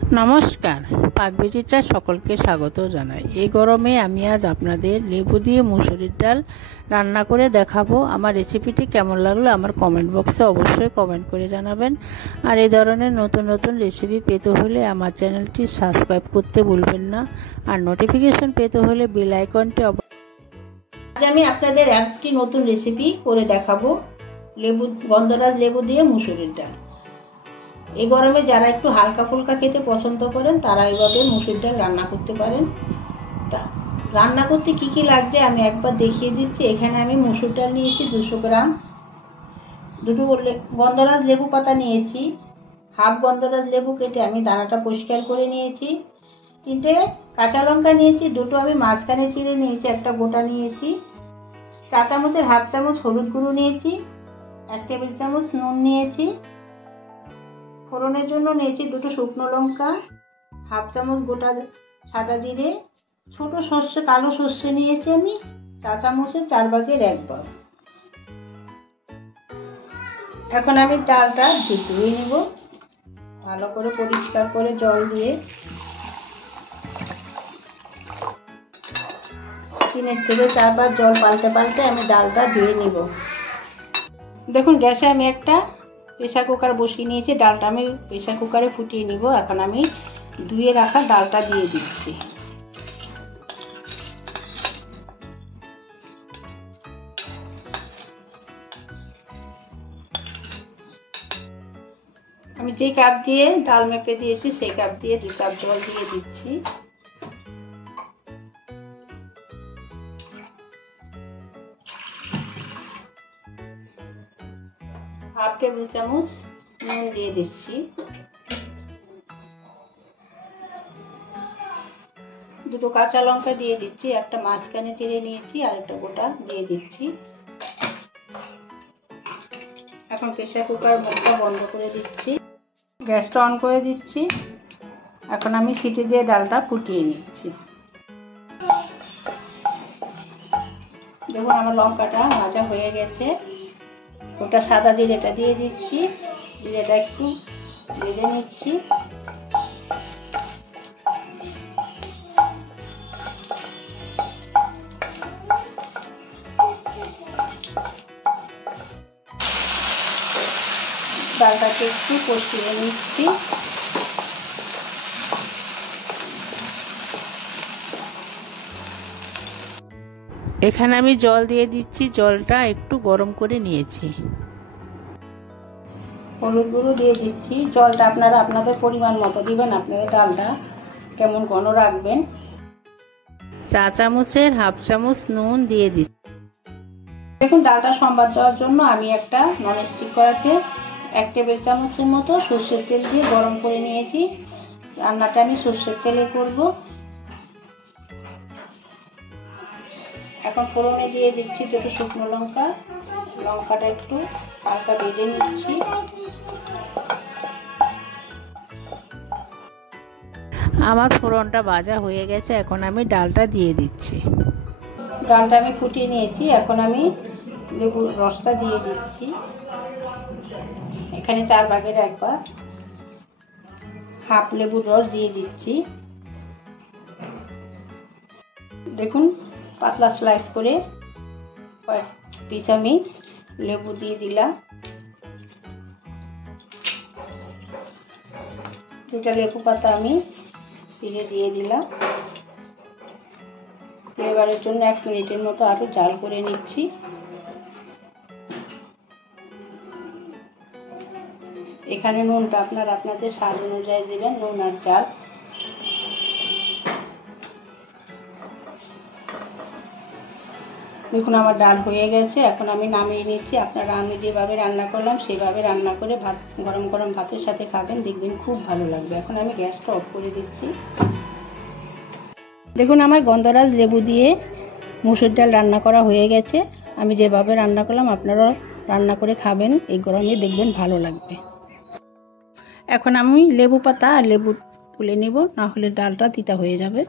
নমস্কার, পাকবিচিত্রা সকলকে স্বাগত জানাই। এই গরমে আমি আজ আপনাদের লেবু দিয়ে মুসুরির ডাল রান্না করে দেখাবো। আমার রেসিপিটি কেমন লাগলো আমার কমেন্ট বক্সে অবশ্যই কমেন্ট করে জানাবেন। আর এই ধরনের নতুন নতুন রেসিপি পেতে হলে আমার চ্যানেলটি সাবস্ক্রাইব করতে ভুলবেন না, আর নোটিফিকেশন পেতে হলে বেল আইকনটি আজ আমি আপনাদের একটি নতুন রেসিপি করে দেখাবো, গন্ধরাজ লেবু দিয়ে মুসুরির ডাল। এই গরমে যারা একটু হালকা ফুলকা খেতে পছন্দ করেন তারা এইভাবে মুসুর ডাল রান্না করতে পারেন। রান্না করতে কি কি লাগছে আমি একবার দেখিয়ে দিচ্ছি। এখানে আমি মুসুর ডাল নিয়েছি 200 গ্রাম, দুটো গন্ধরাজ লেবু পাতা নিয়েছি, হাফ গন্ধরাজ লেবু কেটে আমি দানাটা পরিষ্কার করে নিয়েছি, 3টে কাঁচা লঙ্কা নিয়েছি, দুটো আমি মাঝখানে চিড়ে নিয়েছি, একটা গোটা নিয়েছি, 4 চামচের হাফ চামচ হলুদ গুঁড়ো নিয়েছি, 1 টেবিল চামচ নুন নিয়েছি, ফোড়নের জন্য নিয়েছি 2টো শুকনো লঙ্কা, হাফ চামচ গোটা সাদা জিরে, ছোট সর্ষে কালো সর্ষে নিয়েছি আমি 4 চামচের 4/1 এখন আমি ডালটা ধুয়ে নিব ভালো করে, পরিষ্কার করে জল দিয়ে 3 থেকে 4 বার জল পাল্টে পাল্টে আমি ডালটা ধুয়ে নিব। দেখুন গ্যাসে আমি একটা প্রেসার কুকার বসিয়ে নিয়েছি, ডালটা আমি প্রেসার কুকারে ফুটিয়ে নিব। এখন আমি ধুয়ে রাখা ডালটা দিয়ে দিচ্ছি। আমি যে কাপ দিয়ে ডাল মেপে দিয়েছি সেই কাপ দিয়ে 2 কাপ জল দিয়ে দিচ্ছি। হাফ টেবিল চামচ নুন দিয়ে দিচ্ছি, 2টো কাঁচা লঙ্কা দিয়ে দিচ্ছি, একটা মাঝখানে চিড়ে নিয়েছি আর একটা গোটা দিয়ে দিচ্ছি। এখন প্রেসার কুকার মুখটা বন্ধ করে দিচ্ছি, গ্যাসটা অন করে দিচ্ছি। এখন আমি সিটি দিয়ে ডালটা ফুটিয়ে নিচ্ছি। দেখুন আমার লঙ্কাটা ভাজা হয়ে গেছে, ওটা সাদা জিরেটা দিয়ে দিচ্ছি, জিরেটা একটু ভেজে নিচ্ছি। ডালটাকে একটু কষিয়ে নিচ্ছি। এখানে আমি জল দিয়ে দিচ্ছি, জলটা একটু গরম করে নিয়েছি। হলুদ গুঁড়ো দিয়ে দিচ্ছি, জলটা আপনারা আপনাদের পরিমাণ মতো দিবেন, আপনাদের ডালটা কেমন ঘন রাখবেন। 4 চামচের হাফ চামচ নুন দিয়ে দিচ্ছি। দেখুন ডালটা সম্বাদ দেওয়ার জন্য আমি একটা ননস্টিক কড়াইতে 1 টেবিল চামচের মতো সর্ষের তেল দিয়ে গরম করে নিয়েছি। রান্নাটা আমি সর্ষের তেলে করব। এখন ফোড়নে দিয়ে দিচ্ছি 2টো শুকনো লঙ্কা, লঙ্কাটা একটু হালকা ভেজে নিচ্ছি। আমার ফোড়নটা ভাজা হয়ে গেছে, এখন আমি ডালটা দিয়ে দিচ্ছি। ডালটা আমি ফুটিয়ে নিয়েছি, এখন আমি লেবুর রসটা দিয়ে দিচ্ছি। এখানে 4/1 হাফ লেবুর রস দিয়ে দিচ্ছি। দেখুন পাতলা স্লাইস করে কয়েক পিস আমি লেবু দিয়ে দিলাম। 2টা লেবু পাতা আমি ছিঁড়ে দিয়ে দিলাম। ফ্লেভারের জন্য 1 মিনিটের মতো আরো জাল করে নিচ্ছি। এখানে নুনটা আপনারা আপনাদের স্বাদ অনুযায়ী দেবেন, নুন আর ঝাল। দেখুন আমার ডাল হয়ে গেছে, এখন আমি নামিয়ে নিচ্ছি। আপনারা আমি যেভাবে রান্না করলাম সেভাবে রান্না করে ভাত গরম গরম ভাতের সাথে খাবেন, দেখবেন খুব ভালো লাগবে। এখন আমি গ্যাসটা অফ করে দিচ্ছি। দেখুন আমার গন্ধরাজ লেবু দিয়ে মুসুর ডাল রান্না করা হয়ে গেছে। আমি যেভাবে রান্না করলাম আপনারা রান্না করে খাবেন, এই গরমে দেখবেন ভালো লাগবে। এখন আমি লেবু পাতা আর লেবু তুলে নিব, না হলে ডালটা তিতা হয়ে যাবে।